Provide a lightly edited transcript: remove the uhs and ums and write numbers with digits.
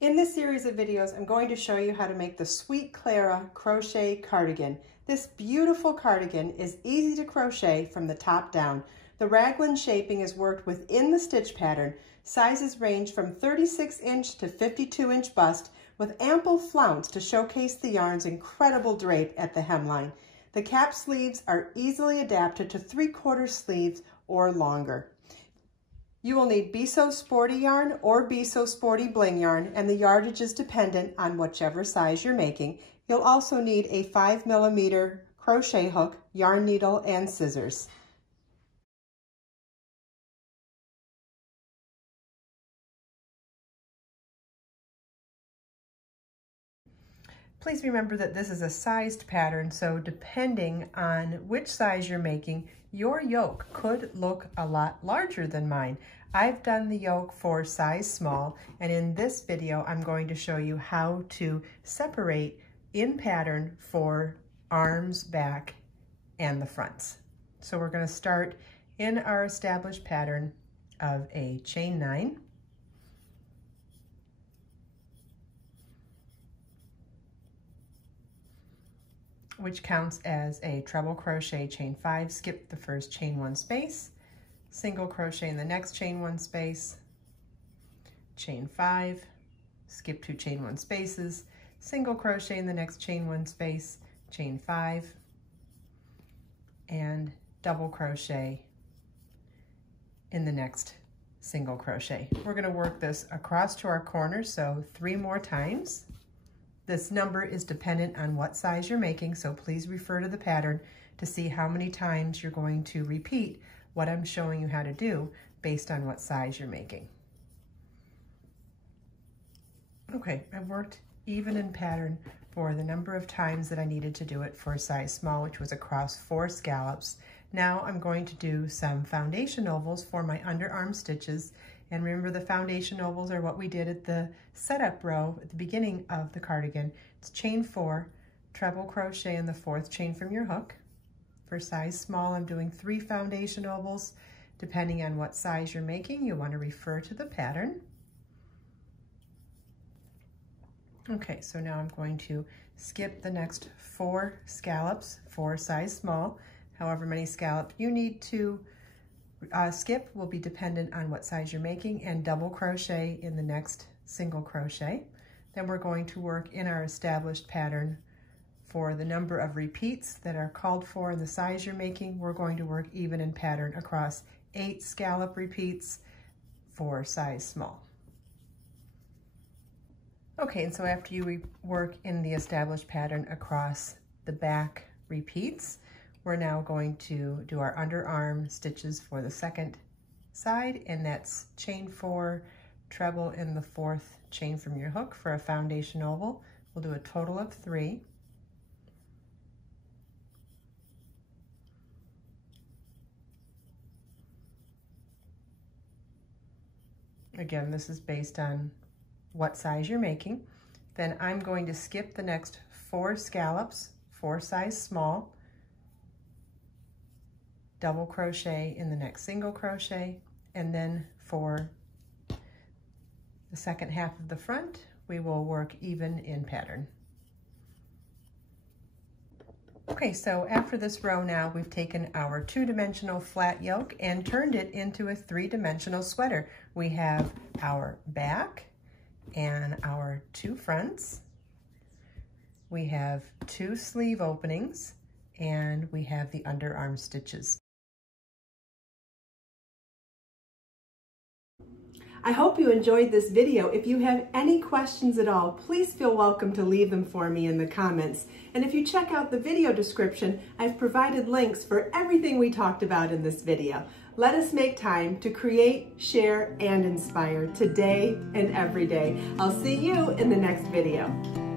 In this series of videos, I'm going to show you how to make the Sweet Clara crochet cardigan. This beautiful cardigan is easy to crochet from the top down. The raglan shaping is worked within the stitch pattern. Sizes range from 36-inch to 52-inch bust with ample flounce to showcase the yarn's incredible drape at the hemline. The cap sleeves are easily adapted to 3/4 sleeves or longer. You will need Be So Sporty yarn or Be So Sporty bling yarn, and the yardage is dependent on whichever size you're making. You'll also need a 5mm crochet hook, yarn needle, and scissors. Please remember that this is a sized pattern, so depending on which size you're making, your yoke could look a lot larger than mine. I've done the yoke for size small, and in this video, I'm going to show you how to separate in pattern for arms, back, and the fronts. So we're going to start in our established pattern of a chain 9. Which counts as a treble crochet chain 5, skip the first chain 1 space, single crochet in the next chain 1 space, chain 5, skip 2 chain 1 spaces, single crochet in the next chain 1 space, chain 5, and double crochet in the next single crochet. We're going to work this across to our corner, so 3 more times. This number is dependent on what size you're making, so please refer to the pattern to see how many times you're going to repeat what I'm showing you how to do based on what size you're making. Okay, I've worked even in pattern for the number of times that I needed to do it for a size small, which was across 4 scallops. Now I'm going to do some foundation ovals for my underarm stitches. And remember, the foundation ovals are what we did at the setup row at the beginning of the cardigan. It's chain 4, treble crochet in the 4th chain from your hook. For size small, I'm doing 3 foundation ovals. Depending on what size you're making, you want to refer to the pattern. Okay, so now I'm going to skip the next 4 scallops for size small. However many scallops you need to skip will be dependent on what size you're making, and double crochet in the next single crochet. Then we're going to work in our established pattern for the number of repeats that are called for and the size you're making. We're going to work even in pattern across 8 scallop repeats for size small. Okay, and so after you work in the established pattern across the back repeats, we're now going to do our underarm stitches for the second side, and that's chain 4, treble in the 4th chain from your hook for a foundation oval. We'll do a total of 3. Again, this is based on what size you're making. Then I'm going to skip the next 4 scallops for size small, double crochet in the next single crochet, and then for the second half of the front, we will work even in pattern. Okay, so after this row now, we've taken our 2-dimensional flat yoke and turned it into a 3-dimensional sweater. We have our back and our 2 fronts. We have 2 sleeve openings, and we have the underarm stitches. I hope you enjoyed this video. If you have any questions at all, please feel welcome to leave them for me in the comments. And if you check out the video description, I've provided links for everything we talked about in this video. Let us make time to create, share, and inspire today and every day. I'll see you in the next video.